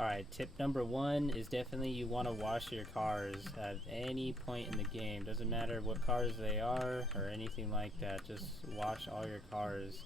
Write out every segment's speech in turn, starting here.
Alright, tip number one is definitely you want to wash your cars at any point in the game. Doesn't matter what cars they are or anything like that. Just wash all your cars.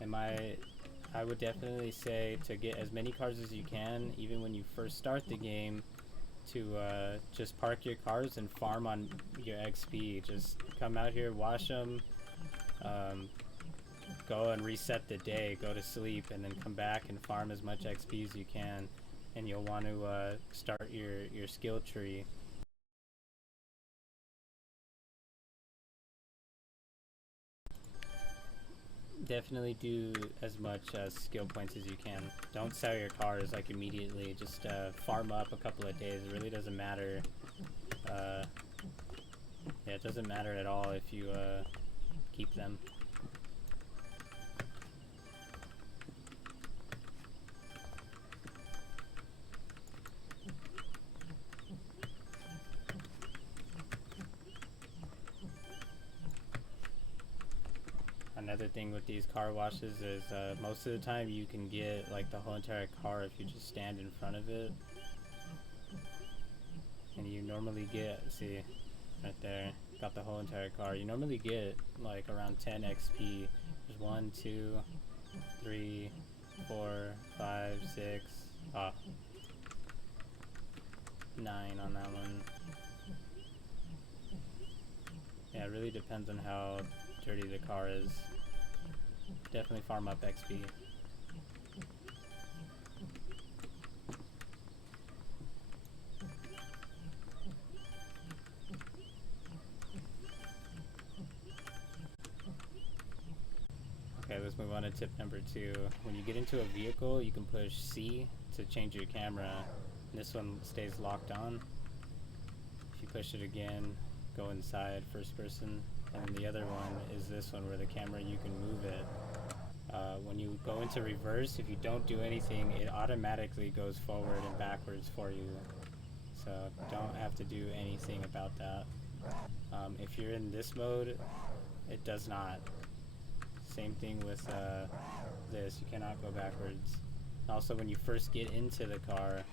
I would definitely say to get as many cars as you can, even when you first start the game, to just park your cars and farm on your XP. Just come out here, wash them, go and reset the day, go to sleep, and then come back and farm as much XP as you can. And you'll want to start your skill tree. Definitely do as much skill points as you can. Don't sell your cars like immediately. Just farm up a couple of days. It really doesn't matter. Yeah, it doesn't matter at all if you keep them. Another thing with these car washes is most of the time you can get like the whole entire car if you just stand in front of it. And you normally get, see, right there, got the whole entire car. You normally get like around 10 XP. There's 1, 2, 3, 4, 5, 6, 9 on that one. Yeah, it really depends on how dirty the car is. Definitely farm up XP. Okay, let's move on to tip number 2. When you get into a vehicle, you can push C to change your camera. And this one stays locked on. If you push it again, go inside, first person. And then the other one is this one where the camera, you can move it. When you go into reverse, if you don't do anything, it automatically goes forward and backwards for you. So don't have to do anything about that. If you're in this mode, it does not. Same thing with this, you cannot go backwards. Also, when you first get into the car,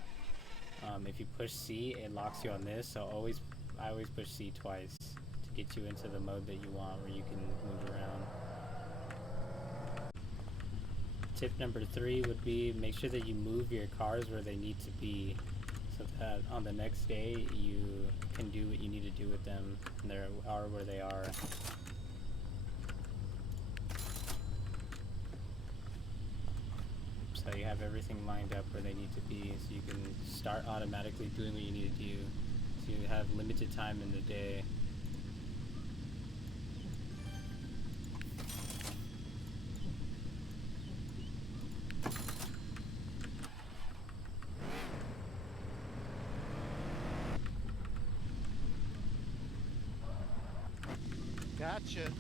if you push C, it locks you on this, so I always push C twice to get you into the mode that you want where you can move around. Tip number 3 would be make sure that you move your cars where they need to be so that on the next day you can do what you need to do with them and they are where they are. So you have everything lined up where they need to be so you can start automatically doing what you need to do. So you have limited time in the day. Gotcha.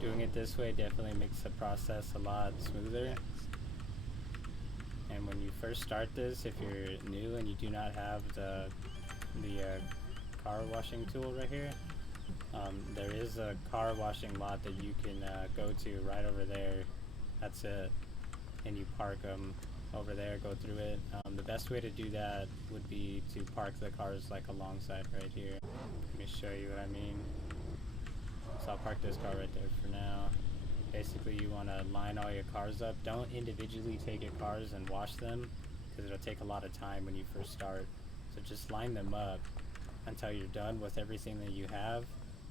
Doing it this way definitely makes the process a lot smoother. And when you first start this, if you're new and you do not have the car washing tool right here, there is a car washing lot that you can go to right over there. That's it. And you park them over there, go through it. The best way to do that would be to park the cars like alongside right here. Let me show you what I mean. So I'll park this car right there for now. Basically you want to line all your cars up. Don't individually take your cars and wash them because it'll take a lot of time when you first start. So just line them up until you're done with everything that you have,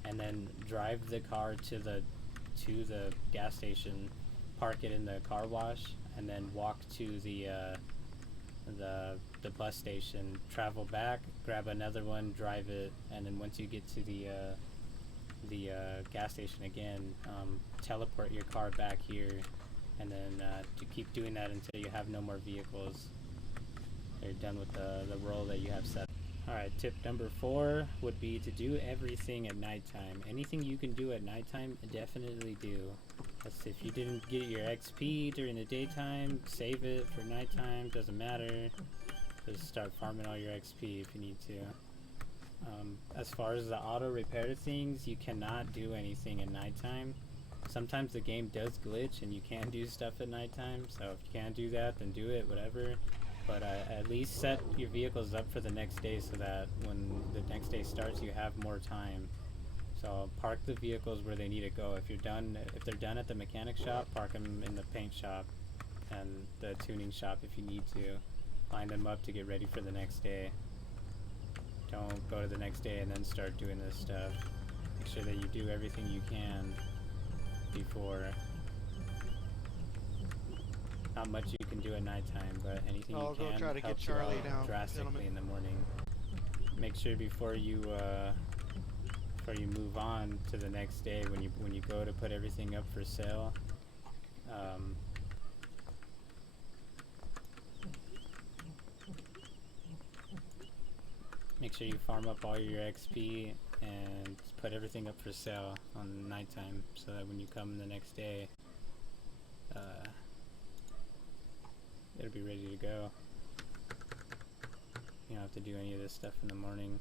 and then drive the car to the gas station, park it in the car wash, and then walk to the bus station, travel back, grab another one, drive it, and then once you get to the gas station again, teleport your car back here, and then to keep doing that until you have no more vehicles. You're done with the role that you have set. Alright, tip number 4 would be to do everything at nighttime. Anything you can do at nighttime, definitely do. If you didn't get your XP during the daytime, save it for nighttime, doesn't matter. Just start farming all your XP if you need to. As far as the auto repair things, you cannot do anything at nighttime. Sometimes the game does glitch and you can do stuff at nighttime, so if you can't do that, then do it, whatever. But at least set your vehicles up for the next day so that when the next day starts, you have more time. So park the vehicles where they need to go. If they're done at the mechanic shop, park them in the paint shop and the tuning shop if you need to. Line them up to get ready for the next day. Don't go to the next day and then start doing this stuff. Make sure that you do everything you can before. Not much you can do at nighttime, but anything you can go try to get helps you Charlie out down, drastically gentlemen. in the morning. Make sure before you move on to the next day, when you go to put everything up for sale, make sure you farm up all your XP and put everything up for sale on nighttime, so that when you come the next day, it'll be ready to go. You don't have to do any of this stuff in the morning.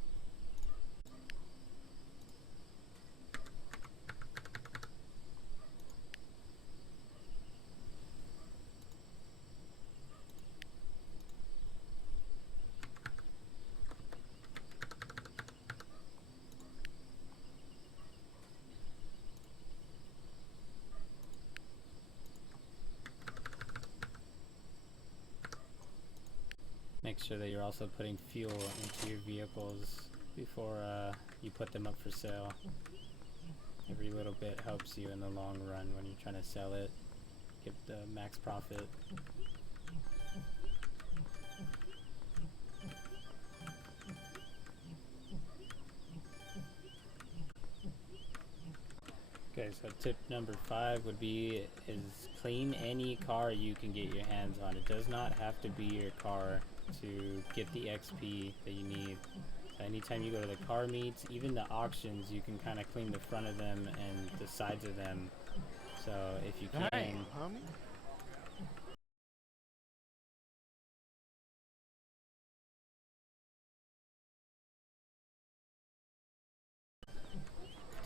Make sure that you're also putting fuel into your vehicles before you put them up for sale. Every little bit helps you in the long run when you're trying to sell it, get the max profit. Okay, so tip number 5 would be is clean any car you can get your hands on. It does not have to be your car to get the XP that you need. Anytime you go to the car meets, even the auctions, you can kind of clean the front of them and the sides of them. So if you can, Dang, homie.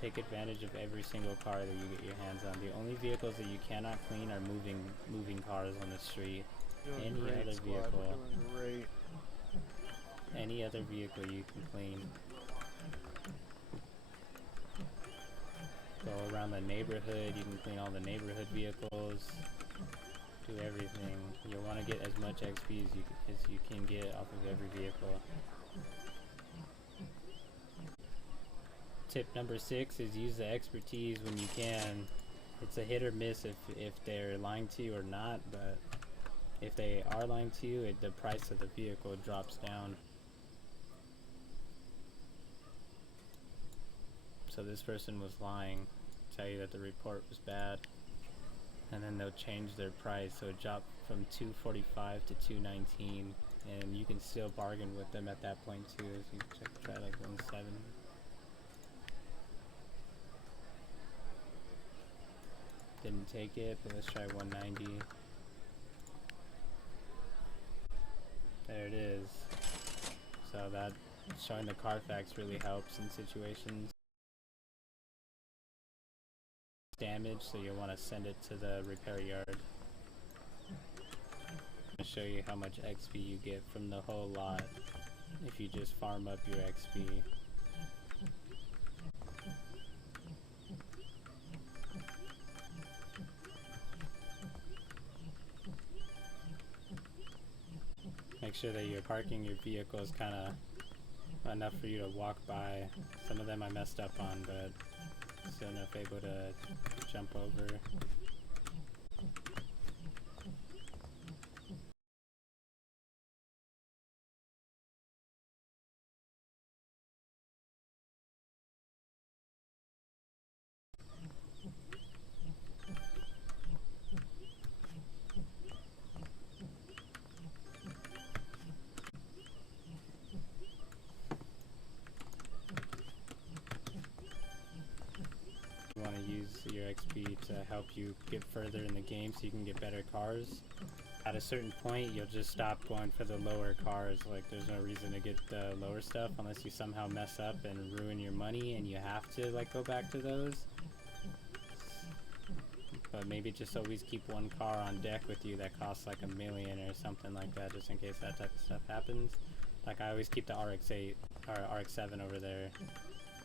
take advantage of every single car that you get your hands on. The only vehicles that you cannot clean are moving cars on the street. Any other vehicle, any other vehicle you can clean. Go around the neighborhood, you can clean all the neighborhood vehicles. Do everything. You'll want to get as much XP as you can get off of every vehicle. Tip number 6 is use the expertise when you can. It's a hit or miss if they're lying to you or not, but if they are lying to you, the price of the vehicle drops down. So this person was lying, tell you that the report was bad, and then they'll change their price, so it dropped from $245 to $219, and you can still bargain with them at that point too. So you can try like 170. Didn't take it, but let's try 190. There it is. So that showing the Carfax really helps in situations. Damage, so you'll want to send it to the repair yard. I'll show you how much XP you get from the whole lot if you just farm up your XP. Make sure that you're parking your vehicles kind of enough for you to walk by. Some of them I messed up on, but still enough able to jump over. You want to use your XP to help you get further in the game so you can get better cars. at a certain point you'll just stop going for the lower cars. Like there's no reason to get the lower stuff unless you somehow mess up and ruin your money and you have to like go back to those. But maybe just always keep one car on deck with you that costs like $1 million or something like that, just in case that type of stuff happens. Like I always keep the RX-8 or RX-7 over there,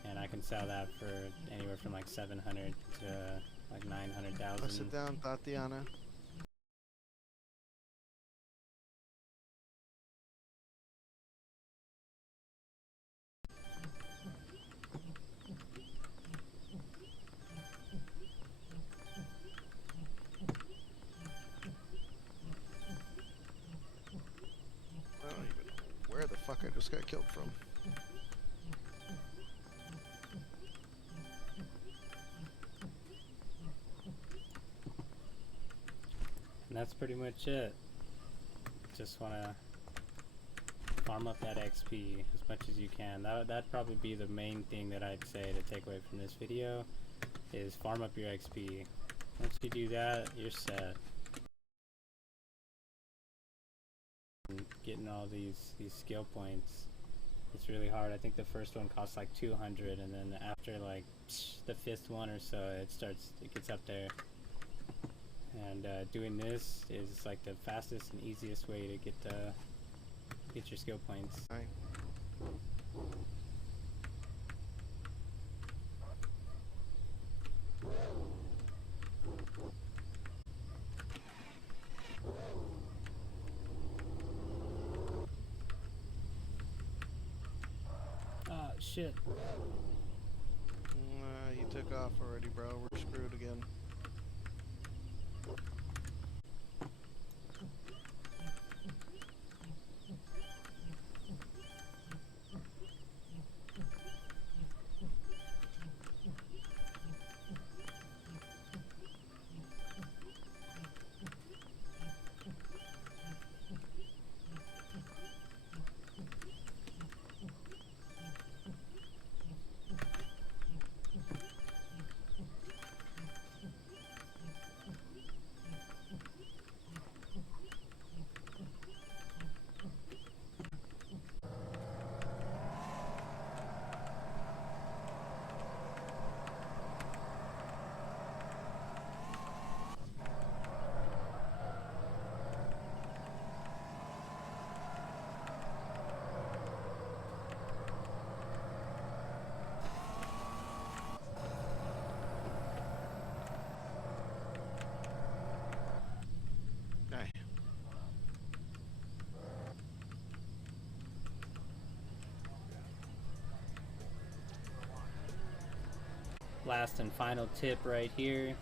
and I can sell that for anywhere from like 700 to like 900,000. Sit down, Tatiana. I don't even know where the fuck I just got killed from. And that's pretty much it. Just want to farm up that XP as much as you can. That'd probably be the main thing that I'd say to take away from this video, is farm up your XP. Once you do that, you're set. And getting all these skill points, it's really hard. I think the first one costs like 200, and then after like the 5th one or so, it gets up there. And doing this is like the fastest and easiest way to get your skill points. Right. Ah, shit. You took off already, bro. We're screwed again. Last and final tip right here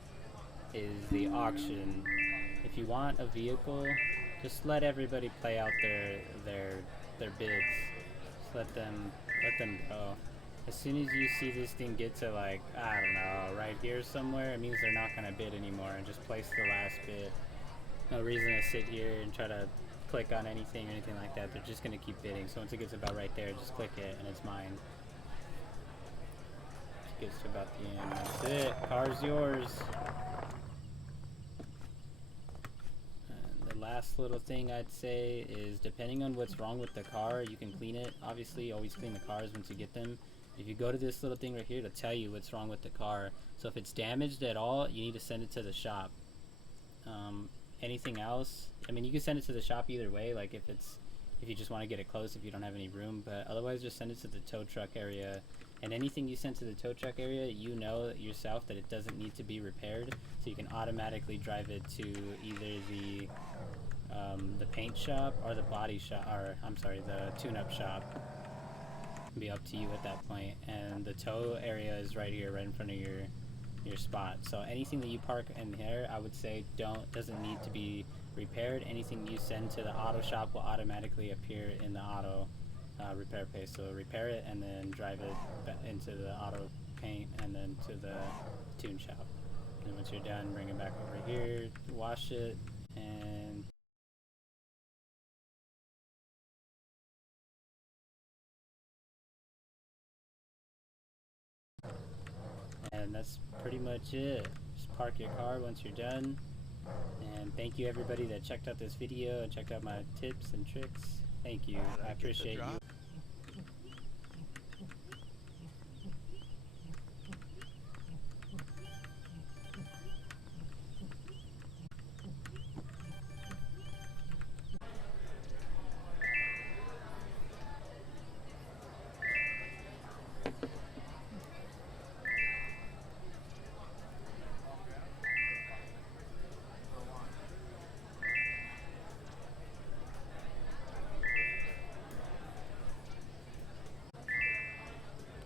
is the auction. If you want a vehicle, just let everybody play out their bids. Just let them go. As soon as you see this thing get to like, I don't know, right here somewhere, it means they're not gonna bid anymore, and just place the last bid. No reason to sit here and try to click on anything or anything like that. They're just gonna keep bidding. So once it gets about right there, just click it and it's mine. Gets to about the end. That's it. Car's yours. And the last little thing I'd say is, depending on what's wrong with the car, you can clean it. Obviously, always clean the cars once you get them. If you go to this little thing right here, it'll tell you what's wrong with the car. So if it's damaged at all, you need to send it to the shop. Anything else, I mean, you can send it to the shop either way. Like if you just want to get it close, if you don't have any room, but otherwise just send it to the tow truck area. And anything you send to the tow truck area, you know yourself that it doesn't need to be repaired, so you can automatically drive it to either the paint shop or the body shop, or I'm sorry, the tune-up shop. It'll be up to you at that point. And the tow area is right here, right in front of your spot. So anything that you park in here, I would say doesn't need to be repaired. Anything you send to the auto shop will automatically appear in the auto repair page. So repair it and then drive it back into the auto paint and then to the tune shop. And once you're done, bring it back over here, wash it, and that's pretty much it. Just park your car once you're done, And thank you everybody that checked out this video and checked out my tips and tricks. Thank you. Did I get the appreciate you. drop?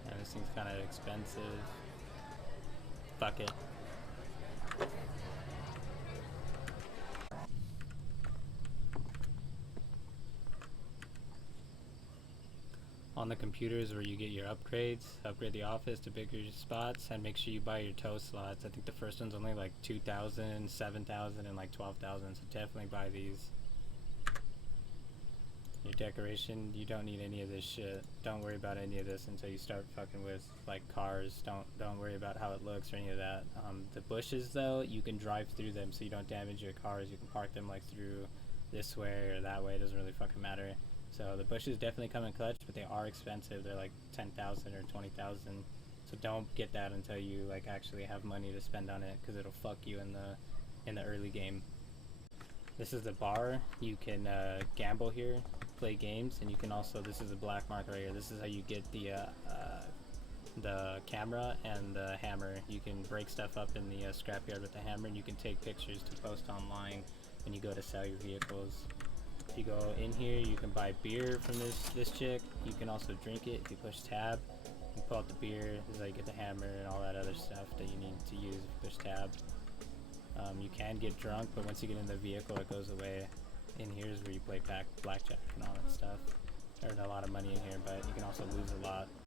And this thing's kind of expensive. Fuck it. On the computers where you get your upgrades, upgrade the office to bigger spots, and make sure you buy your toe slots. I think the first one's only like 2,000, 7,000, and like 12,000, so definitely buy these. Your decoration, you don't need any of this shit. Don't worry about any of this until you start fucking with like cars. Don't worry about how it looks or any of that. The bushes though, you can drive through them so you don't damage your cars. You can park them like through this way or that way. It doesn't really fucking matter. So the bushes definitely come in clutch, but they are expensive. They're like 10,000 or 20,000. So don't get that until you like actually have money to spend on it, because it'll fuck you in the early game. This is the bar. You can gamble here, play games, and you can also, this is a black mark right here. This is how you get the camera and the hammer. You can break stuff up in the scrapyard with the hammer, and you can take pictures to post online when you go to sell your vehicles. If you go in here, you can buy beer from this chick. You can also drink it if you push tab. You pull out the beer. This is how you get the hammer and all that other stuff that you need to use if you push tab. You can get drunk, but once you get in the vehicle, it goes away. In here is where you play blackjack and all that stuff. There's a lot of money in here, but you can also lose a lot.